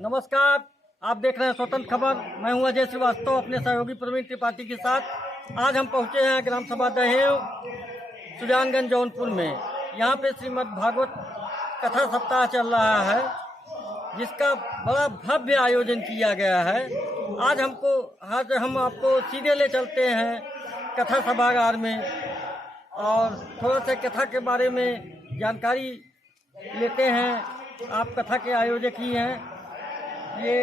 नमस्कार, आप देख रहे हैं स्वतंत्र खबर। मैं हूं अजय श्रीवास्तव अपने सहयोगी प्रवीण त्रिपाठी के साथ। आज हम पहुंचे हैं ग्राम सभा दहेव सुजानगंज जौनपुर में। यहां पे श्रीमद् भागवत कथा सप्ताह चल रहा है, जिसका बड़ा भव्य आयोजन किया गया है। आज हम आपको सीधे ले चलते हैं कथा सभागार में और थोड़ा सा कथा के बारे में जानकारी लेते हैं। आप कथा के आयोजक ही हैं। ये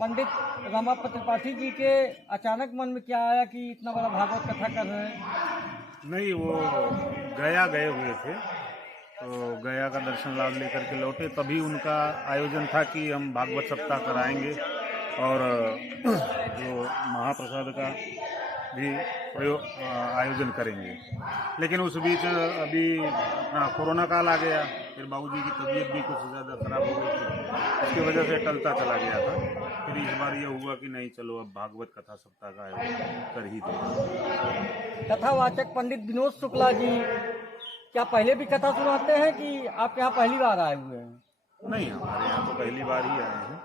पंडित रमापति त्रिपाठी जी के अचानक मन में क्या आया कि इतना बड़ा भागवत कथा कर रहे हैं? नहीं, वो गया गए हुए थे, तो गया का दर्शन लाभ लेकर के लौटे, तभी उनका आयोजन था कि हम भागवत सप्ताह कराएंगे और जो महाप्रसाद का भी आयोजन करेंगे। लेकिन उस बीच अभी कोरोना काल आ गया, फिर बाबूजी की तबीयत भी कुछ ज़्यादा खराब हो गई थी, उसकी वजह से टलता चला गया था। फिर इस बार ये हुआ कि नहीं, चलो अब भागवत कथा सप्ताह का आयोजन कर ही दो। कथावाचक पंडित विनोद शुक्ला जी क्या पहले भी कथा सुनाते हैं कि आप यहाँ पहली बार आए हुए हैं? नहीं, हमारे यहाँ तो पहली बार ही आए हैं।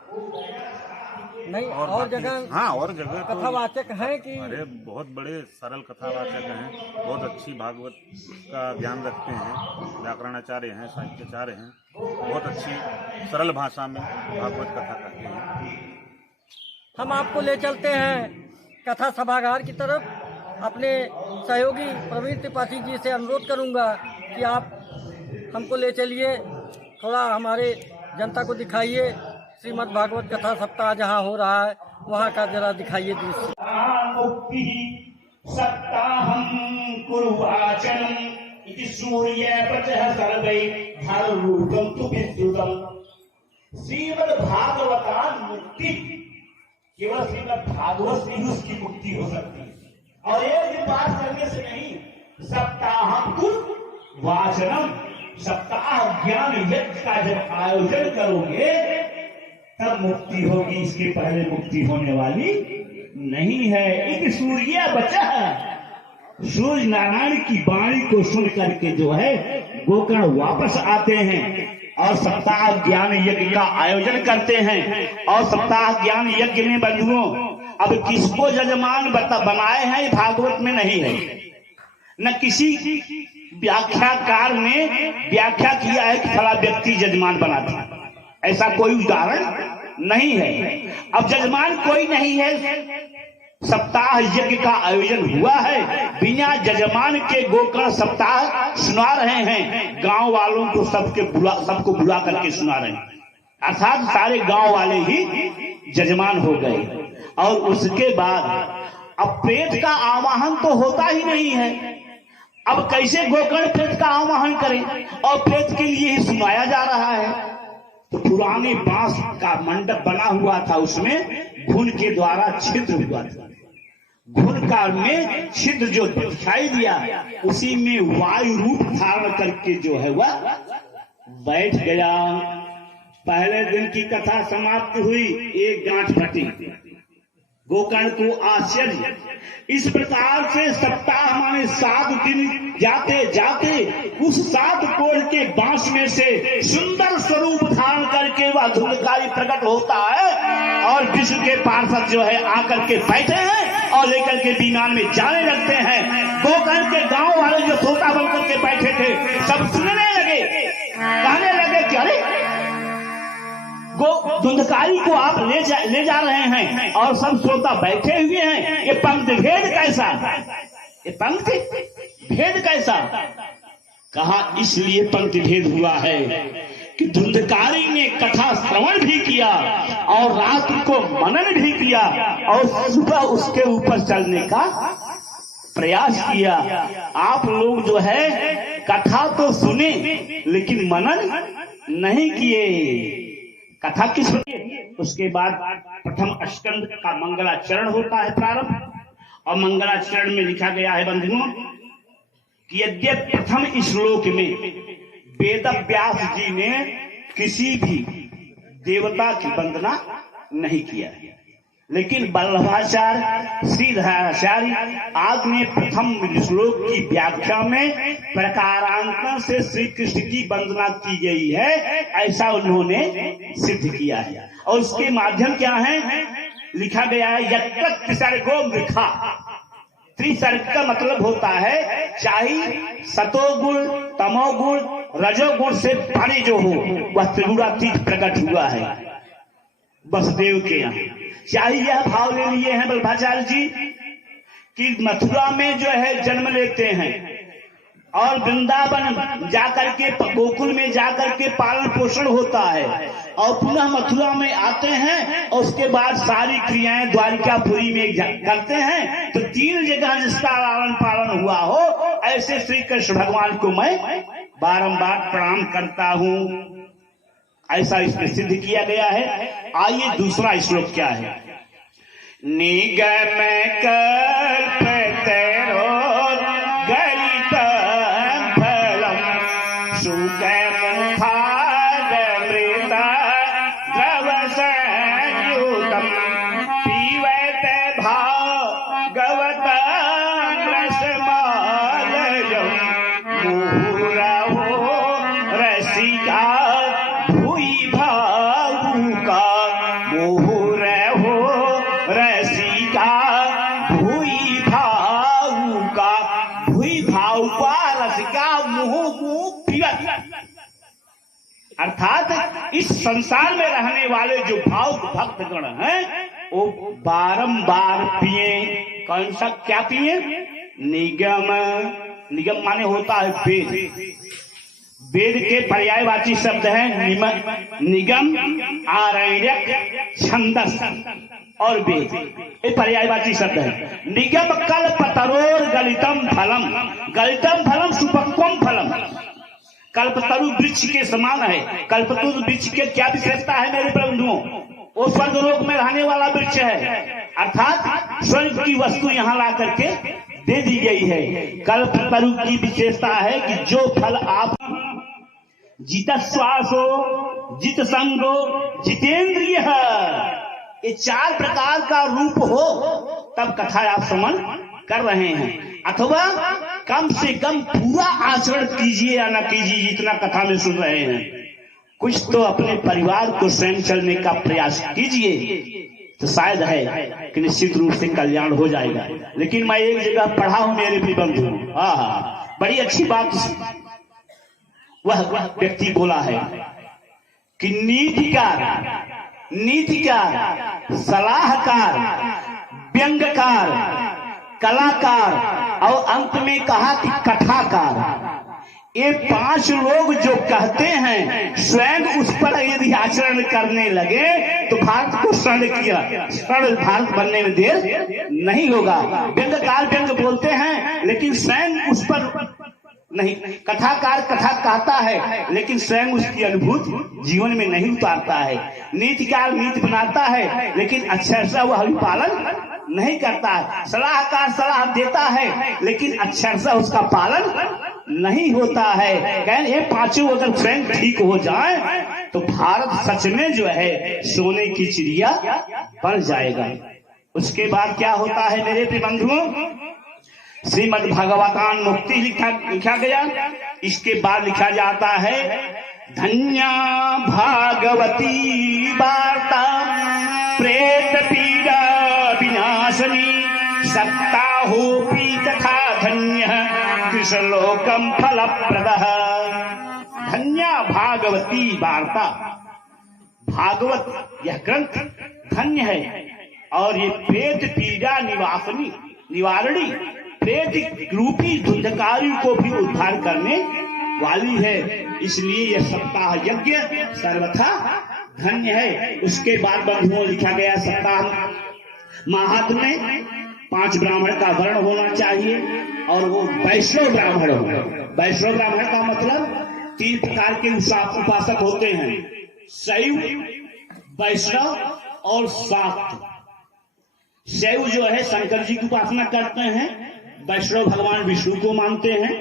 नहीं, और जगह? हाँ, और जगह कथावाचक हैं कि? अरे बहुत बड़े सरल कथावाचक हैं, बहुत अच्छी भागवत का ज्ञान रखते हैं, व्याकरणाचार्य हैं, साहित्याचार्य हैं, बहुत अच्छी सरल भाषा में भागवत कथा करते हैं। हम आपको ले चलते हैं कथा सभागार की तरफ। अपने सहयोगी प्रवीण त्रिपाठी जी से अनुरोध करूंगा कि आप हमको ले चलिए, थोड़ा हमारे जनता को दिखाइए श्रीमद् भागवत कथा सप्ताह जहाँ हो रहा है वहाँ का जरा दिखाइए दृश्य। सप्ताहं कुरु वाचनम् इति सूर्यपचः सर्वै धारूपं तु विद्युतम्। श्रीमद् भागवता मुक्ति केवल श्रीमद् भागवत से ही उसकी मुक्ति हो सकती है, और एक दिन पाठ करने से नहीं। सप्ताहं कुरु वाचनम, सप्ताह ज्ञान यज्ञ का जब आयोजन करोगे तब मुक्ति होगी, इसके पहले मुक्ति होने वाली नहीं है। एक सूर्य बचा, सूर्य नारायण की वाणी को सुन करके जो है गोकर्ण वापस आते हैं और सप्ताह ज्ञान यज्ञ का आयोजन करते हैं। और सप्ताह ज्ञान यज्ञ में बंधुओं, अब किसको जजमान बनाए हैं भागवत में नहीं है, न किसी व्याख्याकार ने व्याख्या किया है कि फला व्यक्ति जजमान बना था, ऐसा कोई उदाहरण नहीं है। अब जजमान कोई नहीं है, सप्ताह यज्ञ का आयोजन हुआ है, बिना जजमान के गोकर्ण सप्ताह सुना रहे हैं, गांव वालों को सबको बुला करके सुना रहे हैं, अर्थात सारे गांव वाले ही जजमान हो गए। और उसके बाद अब प्रेत का आवाहन तो होता ही नहीं है, अब कैसे गोकर्ण प्रेत का आवाहन करें, और प्रेत के लिए ही सुनाया जा रहा है। तो पुराने बांस का मंडप बना हुआ था, उसमें घुन के द्वारा छिद्र हुआ था, घुन का में छिद्र जो दिखाई दिया, उसी में वायु रूप धारण करके जो है वह बैठ गया। पहले दिन की कथा समाप्त हुई, एक गांठ फटी, गोकर्ण को आश्चर्य। इस प्रकार से सप्ताह माने 7 दिन जाते जाते उस 7 कोढ़ के बांस में से सुंदर स्वरूप धारण करके वह धुंधकारी प्रकट होता है, और विष्णु के पार्षद जो है आकर के बैठे हैं और लेकर के विमान में जाने लगते हैं। गोकर्ण के गांव वाले जो श्रोता बनकर के बैठे थे सब सुनने लगे, कहने लगे कि अरे धुंधकारी को आप ले जा रहे हैं, और सब श्रोता बैठे हुए हैं, ये पंक्ति भेद कैसा, ये पंक्ति भेद कैसा? कहा इसलिए पंक्ति भेद हुआ है कि धुंधकारी ने कथा श्रवण भी किया और रात को मनन भी किया और सुबह उसके ऊपर चलने का प्रयास किया। आप लोग जो है कथा तो सुने लेकिन मनन नहीं किए। कथा किस उसके बाद प्रथम स्कंद का मंगलाचरण होता है प्रारंभ, और मंगलाचरण में लिखा गया है बंधुओं कि यद्यपि प्रथम श्लोक में वेद व्यास जी ने किसी भी देवता की वंदना नहीं किया है, लेकिन वल्लभाचार्य श्रीधराचार्य आपने प्रथम श्लोक की व्याख्या में प्रकारांतर से श्री कृष्ण की वंदना की गई है, ऐसा उन्होंने सिद्ध किया है। और उसके माध्यम क्या है, लिखा गया है यत्तत् त्रिसर्गो मृखा। त्रिसर्ग का मतलब होता है चाहे सतोगुण, तमोगुण, रजोगुण से परे जो हो वह त्रिगुणातीत प्रकट हुआ है वसुदेव के यहाँ। चाहे यह भाव ले लिए हैं वल्लभाचार्य जी कि मथुरा में जो है जन्म लेते हैं और वृंदावन जाकर के गोकुल में जाकर के पालन पोषण होता है और पुनः मथुरा में आते हैं और उसके बाद सारी क्रियाएं द्वारिकापुरी में करते हैं। तो 3 जगह जिसका लालन पालन हुआ हो ऐसे श्री कृष्ण भगवान को मैं बारंबार प्रणाम करता हूँ, ऐसा इसमें सिद्ध किया गया है। आइए दूसरा श्लोक क्या है। निगम कल्पतरो गलित फलम सुगम खादमृत द्रव संयुतम पीवत भागवत रसमालयम मुहुरहो रसिका अर्थात इस संसार में रहने वाले जो भाव भक्तगण हैं वो बारंबार पिए। कौन सा क्या पिए? निगम। निगम माने होता है वेद। वेद के पर्यायवाची शब्द है निगम, आरण्यक, छंदस और वेद, ये पर्यायवाची शब्द है। निगम कल्पतरोर गलितम फलम। गलितम फलम सुपक्वम फलम। कल्पतरु वृक्ष के समान है। कल्पतरु वृक्ष के क्या विशेषता है मेरे बंधुओं? वो स्वर्ग लोक में रहने वाला वृक्ष है, अर्थात स्वर्ग की वस्तु यहाँ ला करके दे दी गई है। कल्पतरु की विशेषता है कि जो फल आप जित श्वासो, जित संगो, जितेंद्रिय, ये 4 प्रकार का रूप हो तब कथा आप श्रवण कर रहे हैं। अथवा कम से कम पूरा आचरण कीजिए या न कीजिए जितना कथा में सुन रहे हैं, कुछ तो अपने परिवार को स्वयं चलने का प्रयास कीजिए, तो शायद है कि निश्चित रूप से कल्याण हो जाएगा। लेकिन मैं एक जगह पढ़ा हूं मेरे भी बंधु, बड़ी अच्छी बात वह व्यक्ति बोला है कि नीतिकार, सलाहकार, व्यंग्यकार, कलाकार और अंत में कहा कि कथाकार, ये 5 लोग जो कहते हैं स्वयं उस पर यदि आचरण करने लगे तो भारत को स्वर्ण भारत बनने में देर नहीं होगा। व्यंग्यकार व्यंग बोलते हैं लेकिन स्वयं उस पर नहीं, कथाकार कथा कहता है लेकिन स्वयं उसकी अनुभूति जीवन में नहीं उतारता है। नीतिकार नीति बनाता है लेकिन अक्षरशः वह पालन नहीं करता है। सलाहकार सलाह देता है लेकिन अक्षरशः उसका पालन नहीं होता है। कहने ये 5 अगर स्वयं ठीक हो जाए तो भारत सच में जो है सोने की चिड़िया बन जाएगा। उसके बाद क्या होता है मेरे प्रिय बंधुओं? श्रीमद् भागवतान मुक्ति लिखा गया। इसके बाद लिखा जाता है धन्या भागवती वार्ता प्रेत पीड़ा विनाशनी सप्ताहोपि तथा धन्य कृष्णलोकम फलप्रदः। धन्या भागवती वार्ता, भागवत यह ग्रंथ धन्य है और ये प्रेत पीड़ा निवारणी, प्रेत रूपी धुंधकारी को भी उद्धार करने वाली है। इसलिए यह सप्ताह यज्ञ सर्वथा धन्य है। उसके बाद बंधुओं लिखा गया सप्ताह माहात्म्य में 5 ब्राह्मण का वर्ण होना चाहिए और वो वैष्णव ब्राह्मण हो। वैष्णव ब्राह्मण का मतलब 3 प्रकार के उपासक होते हैं, शैव, वैष्णव और शाक्त। शैव जो है शंकर जी की उपासना करते हैं, वैष्णव भगवान विष्णु को मानते हैं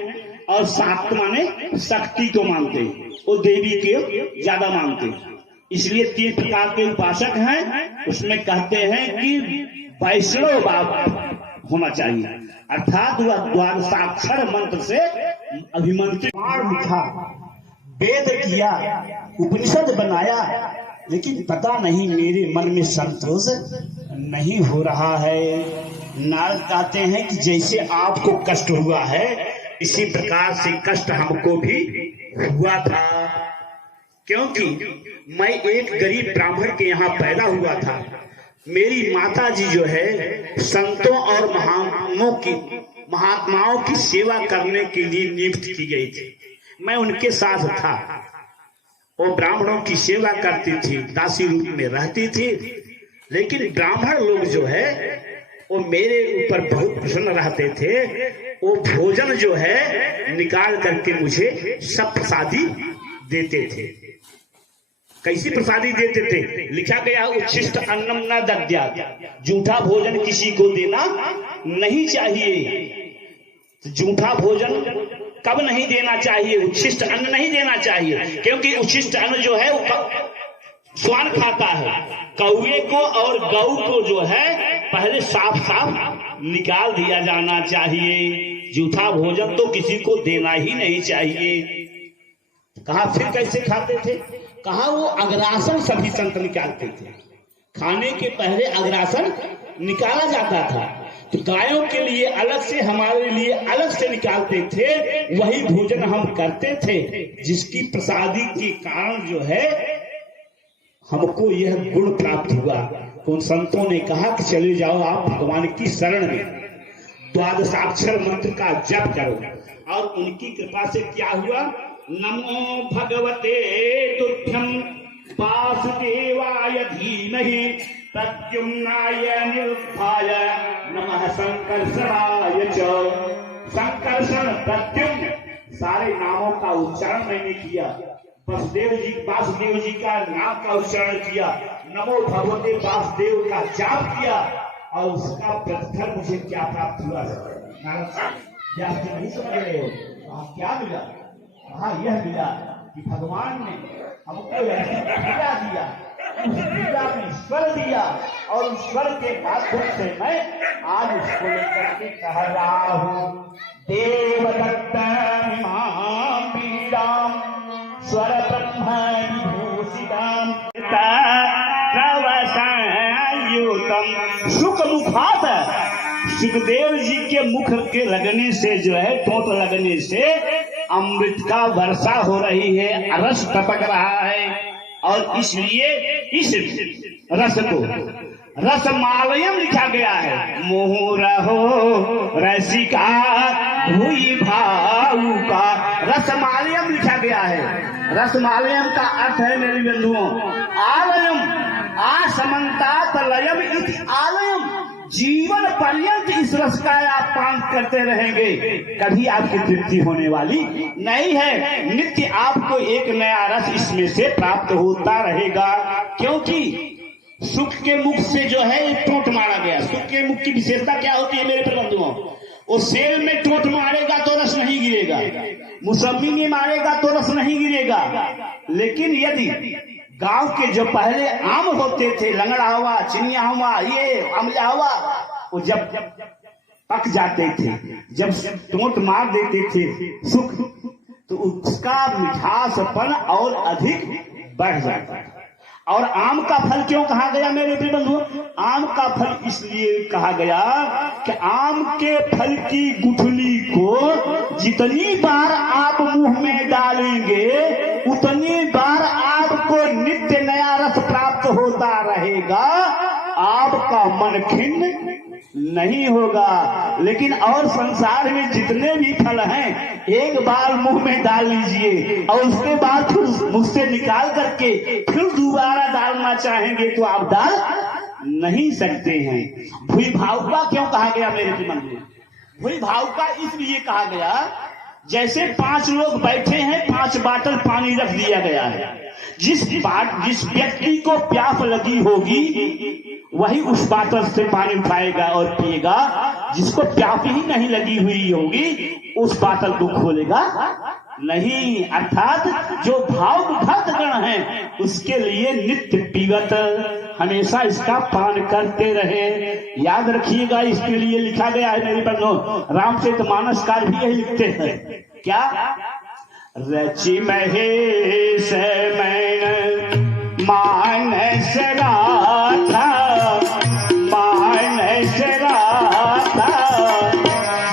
और शाक्त माने शक्ति को मानते हैं, वो देवी के ज्यादा मानते हैं। इसलिए 3 प्रकार के उपासक हैं। उसमें कहते हैं कि वैष्णव भाव होना चाहिए, अर्थात वह द्वादशाक्षर मंत्र से अभिमंत्रित था, वेद किया, उपनिषद बनाया, लेकिन पता नहीं मेरे मन में संतोष नहीं हो रहा है। नारद कहते हैं कि जैसे आपको कष्ट हुआ है इसी प्रकार से कष्ट हमको भी हुआ था, क्योंकि मैं एक गरीब ब्राह्मण के यहाँ पैदा हुआ था। मेरी माता जी जो है संतों और महात्माओं की सेवा करने के लिए नियुक्त की गई थी। मैं उनके साथ था, वो ब्राह्मणों की सेवा करती थी, दासी रूप में रहती थी। लेकिन ब्राह्मण लोग जो है वो मेरे ऊपर बहुत प्रसन्न रहते थे। वो भोजन जो है निकाल करके मुझे सब प्रसादी देते थे। कैसी प्रसादी देते थे? लिखा गया उच्छिष्ट अन्नम न दद्यात्, झूठा भोजन किसी को देना नहीं चाहिए। झूठा भोजन कब नहीं देना चाहिए? उच्छिष्ट अन्न नहीं देना चाहिए, क्योंकि उच्छिष्ट अन्न जो है वो स्वान खाता है। कौवे को और गऊ को जो है पहले साफ साफ निकाल दिया जाना चाहिए। झूठा भोजन तो किसी को देना ही नहीं चाहिए। कहा फिर कैसे खाते थे? कहा वो अग्रासन सभी संत निकालते थे। खाने के पहले अग्रासन निकाला जाता था, तो गायों के लिए अलग से, हमारे लिए अलग से निकालते थे। वही भोजन हम करते थे, जिसकी प्रसादी के कारण जो है हमको यह गुण प्राप्त हुआ। उन संतों ने कहा कि चले जाओ आप भगवान की शरण में, द्वादशाक्षर मंत्र का जप करो। और उनकी कृपा से क्या हुआ? नमो भगवते तुभ्यं वासुदेवाय धीमहि प्रद्युम्नाय निरुद्धाय नमः संकर्षणाय च। संकर्षण, प्रद्युम्न, सारे नामों का उच्चारण मैंने किया। वासुदेव जी का नाम का उच्चारण किया, नमो भगवते वासुदेव का जाप किया, और उसका प्रतिफल मुझे क्या प्राप्त हुआ? नारद जी नहीं समझ रहे हो? क्या मिला? हाँ, यह मिला कि भगवान ने हमको विद्या दिया, उस विद्या में स्वर दिया, और उस स्वर के माध्यम से मैं आज उसको लेकर के कह रहा हूँ। देवदत्तम इमाम पीडाम स्वर ब्रह्म विभूषिताम सुख मुखात। सुखदेव जी के मुख के लगने से जो है, टोट लगने से अमृत का वर्षा हो रही है, रस टपक रहा है। और इसलिए इस रस को रसमालयम लिखा गया है। मोह रहो रसिका हुई भावुका, रसमालयम लिखा गया है। रसमालयम का अर्थ है मेरे बंधुओं, आलयम, आसमंतात लयम इति आलयम। जीवन पर्यंत इस रस का आप पान करते रहेंगे, कभी आपकी तृप्ति होने वाली नहीं है। नित्य आपको एक नया रस इसमें से प्राप्त होता रहेगा, क्योंकि सुख के मुख से जो है टोट मारा गया। सुख के मुख की विशेषता क्या होती है मेरे प्रबंधुओं? वो सेब में टोट मारेगा तो रस नहीं गिरेगा, मौसमी में मारेगा तो रस नहीं गिरेगा। लेकिन यदि गांव के जो पहले आम होते थे, लंगड़ा हुआ, चिनिया हुआ, ये अमला हुआ, वो जब पक जाते थे, जब टोट मार देते थे सुख, तो उसका मिठासपन और अधिक बढ़ जाता है। और आम का फल क्यों कहा गया मेरे प्रिय बंधुओं? आम का फल इसलिए कहा गया कि आम के फल की गुठली को जितनी बार आप मुंह में डालेंगे उतनी बार आपको नित्य नया रस प्राप्त होता रहेगा, आपका मन खिन्न नहीं होगा। लेकिन और संसार में जितने भी फल हैं, एक बार मुंह में डाल लीजिए और उसके बाद फिर मुंह से निकाल करके फिर दोबारा डालना चाहेंगे तो आप डाल नहीं सकते हैं। भूई भाव का क्यों कहा गया मेरे मन में? भूई भाव का इसलिए कहा गया, जैसे 5 लोग बैठे हैं, 5 बाटल पानी रख दिया गया है। जिस व्यक्ति को प्यास लगी होगी वही उस बाटल से पानी उठाएगा और पिएगा। जिसको प्यास ही नहीं लगी हुई होगी उस बाटल को खोलेगा नहीं, अर्थात जो भाव भक्त गण है उसके लिए नित्य पीवत हमेशा इसका पान करते रहे। याद रखिएगा, इसके लिए लिखा गया है मेरे बंधु, रामचरितमानसकार भी यही लिखते हैं। क्या? रचि महेश मैन मानस राधा, मानस राधा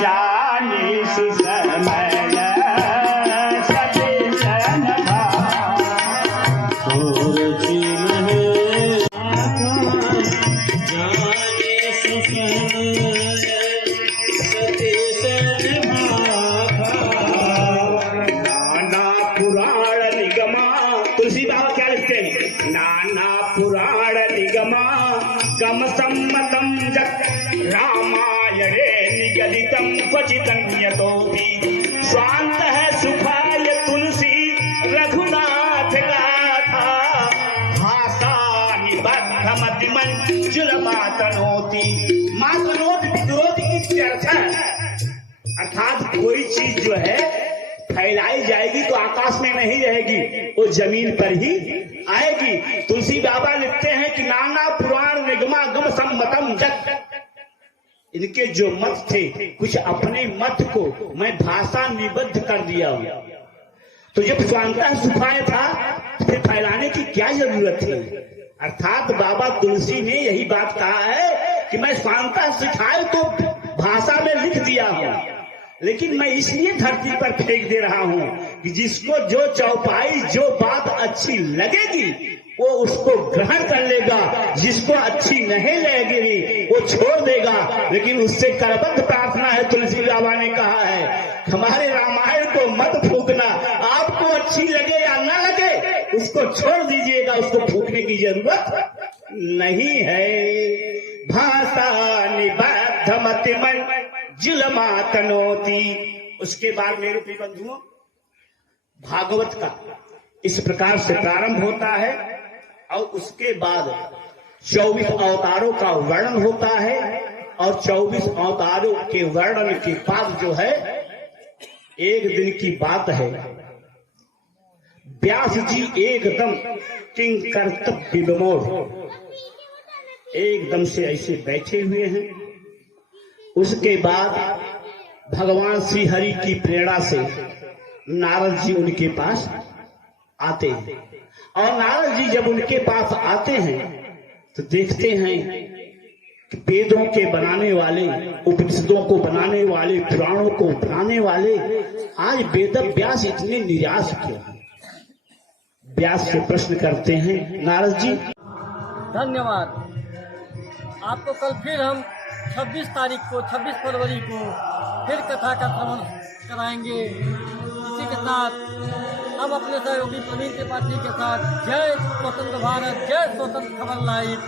जाने सुसमय सबिलन नाना पुराण निगमा, तुलसी बाबा क्या लिखते हैं? नाना पुराण निगमा गम सम्मतम जग रामायणे निगदितम क्वचिदन्यतोऽपि स्वांत है सुखाय तुलसी रघुनाथ गाथा भाषा निबद्ध मतिमंजुल मातनोति। मातनोति विरोध की अर्थ है, अर्थात कोई चीज जो है फैलाई जाएगी तो आकाश में नहीं रहेगी, वो जमीन पर ही आएगी। तुलसी बाबा लिखते हैं कि नाना पुराण निगमा गम सम्मतम जग, इनके जो मत थे कुछ अपने मत को मैं भाषा निबद्ध कर दिया हूं। तो जब स्वांता सुखाय था फिर फैलाने की क्या जरूरत थी? अर्थात बाबा तुलसी ने यही बात कहा है कि मैं स्वांता सुखाय तो भाषा में लिख दिया हूं, लेकिन मैं इसलिए धरती पर फेंक दे रहा हूं कि जिसको जो चौपाई जो बात अच्छी लगेगी वो उसको ग्रहण कर लेगा, जिसको अच्छी नहीं लगेगी वो छोड़ देगा। लेकिन उससे करबद्ध प्रार्थना है, तुलसी बाबा ने कहा है हमारे रामायण को मत फूकना, आपको अच्छी लगे या ना लगे उसको छोड़ दीजिएगा, उसको फूकने की जरूरत नहीं है। भाषा निबद्ध मतिमंजुल मातनोति। उसके बाद मेरे प्रिय बंधुओं, भागवत का इस प्रकार से प्रारंभ होता है और उसके बाद 24 अवतारों का वर्णन होता है और 24 अवतारों के वर्णन के बाद जो है एक दिन की बात है, व्यास जी एकदम किंकर्तव्य विमोढ़ एकदम से ऐसे बैठे हुए हैं। उसके बाद भगवान श्री हरि की प्रेरणा से नारद जी उनके पास आते हैं और नारद जी जब उनके पास आते हैं तो देखते हैं कि वेदों के बनाने वाले, उपनिषदों को बनाने वाले, पुराणों को बनाने वाले आज वेद व्यास इतने निराश क्यों हैं? व्यास से प्रश्न करते हैं, नारद जी धन्यवाद। आपको कल फिर हम 26 तारीख को 26 फरवरी को फिर कथा का श्रवण कराएंगे। इसी के साथ हम अपने सहयोगी प्रवीण त्रिपाठी के साथ जय स्वतंत्र भारत, जय स्वतंत्र खबर लाइव।